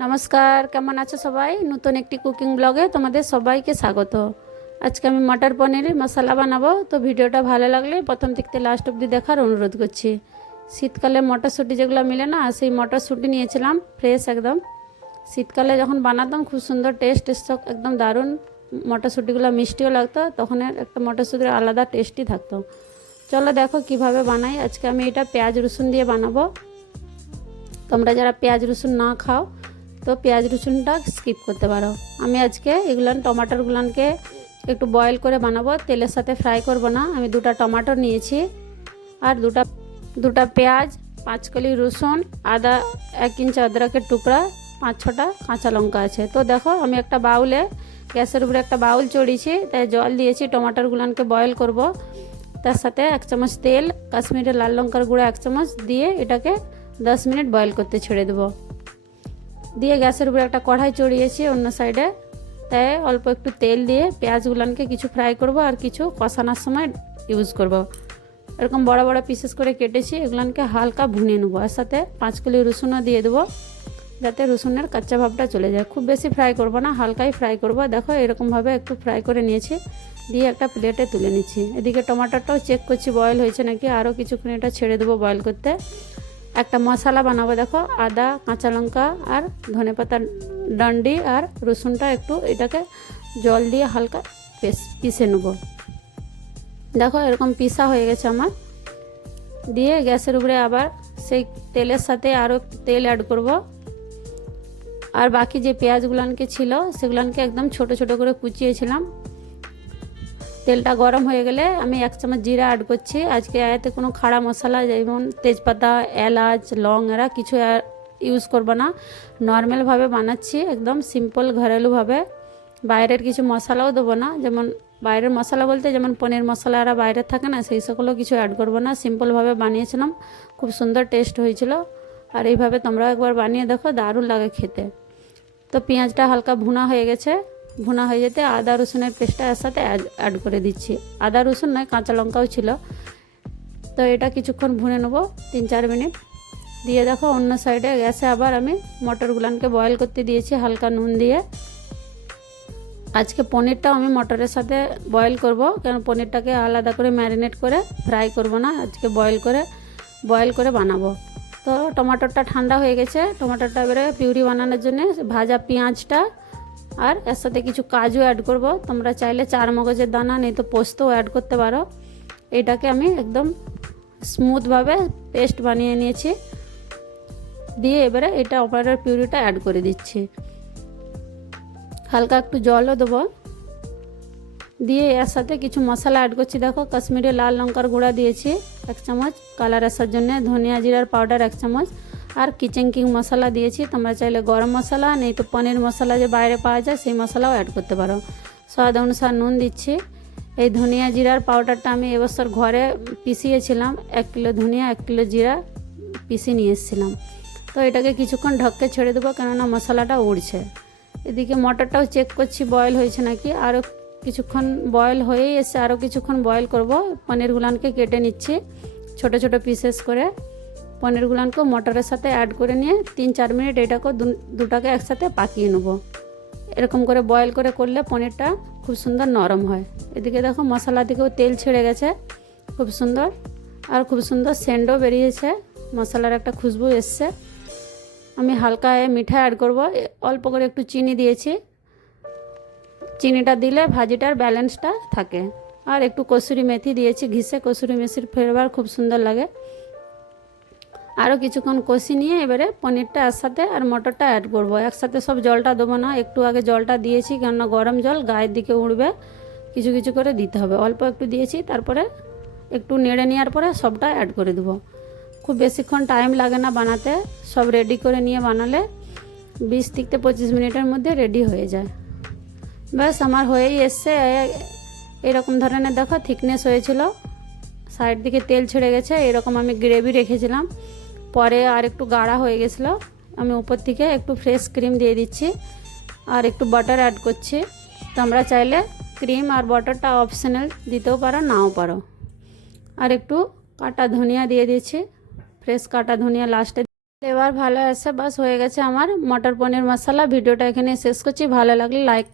নমস্কার, কেমন আছো সবাই? নতুন একটি কুকিং ব্লগে তোমাদের সবাইকে স্বাগত। আজকে আমি মটর পনিরের মশলা বানাবো। তো ভিডিওটা ভালো লাগলে প্রথম থেকে লাস্ট অবধি দেখার অনুরোধ করছি। শীতকালে মটরশুঁটি যেগুলো মিলে না, সেই মটরশুঁটি নিয়েছিলাম ফ্রেশ একদম। শীতকালে যখন বানাতাম খুব সুন্দর টেস্ট এসছে, একদম দারুণ। মটরশুঁটিগুলো মিষ্টিও লাগতো, তখন একটা মটরশুঁটির আলাদা টেস্টই থাকতো। চলো দেখো কিভাবে বানাই। আজকে আমি এটা পেঁয়াজ রসুন দিয়ে বানাবো। তোমরা যারা পেঁয়াজ রসুন না খাও তো পেঁয়াজ রসুনটা স্কিপ করতে পারো। আমি আজকে এগুলান টমাটোরগুলানকে একটু বয়েল করে বানাবো, তেলের সাথে ফ্রাই করব না। আমি দুটা টমাটো নিয়েছি, আর দুটা পেঁয়াজ, 5 কলি রসুন, আদা 1 ইঞ্চ আদরকের টুকরা, 5-6টা কাঁচা লঙ্কা আছে। তো দেখো আমি একটা বাউলে, গ্যাসের উপরে একটা বাউল চড়িয়েছি, তাই জল দিয়েছি। টমাটোরগুলানকে বয়েল করব। তার সাথে 1 চামচ তেল, কাশ্মীরের লাল লঙ্কার গুঁড়া 1 চামচ দিয়ে এটাকে 10 মিনিট বয়েল করতে ছেড়ে দেবো। দিয়ে গ্যাসের উপরে একটা কড়াই চড়িয়েছি অন্য সাইডে, তাই অল্প একটু তেল দিয়ে পেঁয়াজগুলানকে কিছু ফ্রাই করব আর কিছু কষানোর সময় ইউজ করব। এরকম বড় বড় পিসেস করে কেটেছি, এগুলানকে হালকা ভুনে নেবো। আর সাথে 5 কলি রসুনও দিয়ে দেবো, যাতে রসুনের কাঁচা ভাবটা চলে যায়। খুব বেশি ফ্রাই করব না, হালকাই ফ্রাই করব। দেখো এরকমভাবে একটু ফ্রাই করে নিয়েছি, দিয়ে একটা প্লেটে তুলে নিচ্ছি। এদিকে টমাটোটাও চেক করছি বয়েল হয়েছে নাকি, আরও কিছুক্ষণ এটা ছেড়ে দেবো বয়েল করতে। একটা মশলা বানাবো। দেখো আদা, কাঁচা লঙ্কা আর ধনেপাতার ডান্ডি আর রসুনটা একটু এটাকে জল দিয়ে হালকা পিষে নেব। দেখো এরকম পিষা হয়ে গেছে আমার। দিয়ে গ্যাসের উপরে আবার সেই তেলের সাথে আরও একটু তেল অ্যাড করব। আর বাকি যে পেঁয়াজগুলানকে ছিল সেগুলানকে একদম ছোট ছোট করে কুচিয়েছিলাম। তেলটা গরম হয়ে গেলে আমি 1 চামচ জিরা অ্যাড করছি। আজকে এতে কোনো খাড়া মশলা যেমন তেজপাতা, এলাচ, লং এরা কিছু ইউজ করব না। নর্মালভাবে বানাচ্ছি, একদম সিম্পল ঘরেলুভাবে। বাইরের কিছু মশলাও দেবো না, যেমন বাইরের মশলা বলতে যেমন পনির মশলা এরা বাইরের থাকে না, সেই সকলও কিছু অ্যাড করব না। সিম্পলভাবে বানিয়েছিলাম, খুব সুন্দর টেস্ট হয়েছিল। আর এইভাবে তোমরা একবার বানিয়ে দেখো, দারুণ লাগে খেতে। তো পেঁয়াজটা হালকা ভুনা হয়ে গেছে। ভুনা হয়ে যেতে আদা রসুনের পেস্টটা এর সাথে অ্যাড করে দিচ্ছি। আদা রসুন নয়, কাঁচা লঙ্কাও ছিল। তো এটা কিছুক্ষণ ভুনে নেবো, 3-4 মিনিট। দিয়ে দেখো অন্য সাইডে গ্যাসে আবার আমি মটরগুলানকে বয়েল করতে দিয়েছি হালকা নুন দিয়ে। আজকে পনিরটাও আমি মটরের সাথে বয়েল করব, কারণ পনিরটাকে আলাদা করে ম্যারিনেট করে ফ্রাই করব না, আজকে বয়েল করে বানাবো। তো টমাটোরটা ঠান্ডা হয়ে গেছে। টমাটোরটা এবারে পিউরি বানানোর জন্য ভাজা পেঁয়াজটা আর এর সাথে কিছু কাজু অ্যাড করব। তোমরা চাইলে 4 মগজের দানা নেই তো পোস্তও অ্যাড করতে পারো। এটাকে আমি একদম স্মুথভাবে পেস্ট বানিয়ে নিয়েছি। দিয়ে এবারে এটা টমাটোর পিউরিটা অ্যাড করে দিচ্ছি। হালকা একটু জলও দেবো। দিয়ে এর সাথে কিছু মশলা অ্যাড করছি। দেখো কাশ্মীরি লাল লঙ্কার গুঁড়া দিয়েছি 1 চামচ কালার আসার জন্য, ধনিয়া জিরার পাউডার 1 চামচ, আর কিচেন কিং মশলা দিয়েছি। তোমরা চাইলে গরম মশলা নেই তো পনির মশলা যে বাইরে পাওয়া যায় সেই মশলাও অ্যাড করতে পারো। স্বাদ অনুসার নুন দিচ্ছি। এই ধনিয়া জিরার পাউডারটা আমি এবছর ঘরে পিষিয়েছিলাম। 1 কিলো ধনিয়া 1 কিলো জিরা পিষিয়ে নিয়ে এসেছিলাম। তো এটাকে কিছুক্ষণ ঢককে ছেড়ে দেবো, কেননা মশলাটা উড়ছে। এদিকে মটরটাও চেক করছি বয়েল হয়েছে নাকি। আরও কিছুক্ষণ বয়েল হয়েই এসে আরও কিছুক্ষণ বয়েল করব। পনিরগুলানকে কেটে নিচ্ছি ছোট ছোট পিসেস করে। পনিরগুলানকেও মটরের সাথে অ্যাড করে নিয়ে 3-4 মিনিট এটাকে দুটাকে একসাথে পাকিয়ে নেব। এরকম করে বয়েল করে করলে পনিরটা খুব সুন্দর নরম হয়। এদিকে দেখো মশলা থেকেও তেল ছেড়ে গেছে খুব সুন্দর, আর খুব সুন্দর সেন্টও বেরিয়েছে, মশলার একটা খুশবু এসছে। আমি হালকা মিঠা অ্যাড করব, অল্প করে একটু চিনি দিয়েছি। চিনিটা দিলে ভাজিটার ব্যালেন্সটা থাকে। আর একটু কসুরি মেথি দিয়েছি ঘিসে, কসুরি মেথির ফ্লেভার খুব সুন্দর লাগে। আরও কিছুক্ষণ কষি নিয়ে এবারে পনিরটা একসাথে আর মটরটা অ্যাড করব। একসাথে সব জলটা দেবো না, একটু আগে জলটা দিয়েছি, কেননা গরম জল গায়ের দিকে উঠবে, কিছু কিছু করে দিতে হবে। অল্প একটু দিয়েছি, তারপরে একটু নেড়ে নেওয়ার পরে সবটা অ্যাড করে দেবো। খুব বেশিক্ষণ টাইম লাগে না বানাতে, সব রেডি করে নিয়ে বানালে 20-25 মিনিটের মধ্যে রেডি হয়ে যায়। ব্যাস আমার হয়েই এসছে। এরকম ধরনের দেখো থিকনেস হয়েছিল, সাইড দিকে তেল ছেড়ে গেছে। এরকম আমি গ্রেভি রেখেছিলাম, পরে আর একটু গাঢ়া হয়ে গেছিলো। আমি উপর থেকে একটু ফ্রেশ ক্রিম দিয়ে দিচ্ছি আর একটু বাটার অ্যাড করছি। তোমরা চাইলে ক্রিম আর বাটারটা অপশনাল দিতেও পারো, নাও পারো। আর একটু কাটা ধনিয়া দিয়ে দিয়েছি, ফ্রেশ কাটা ধনিয়া লাস্টে। ফ্লেভার ভালো আসে। বাস হয়ে গেছে আমার মটর পনির মশলা। ভিডিওটা এখানে শেষ করছি। ভালো লাগলে লাইক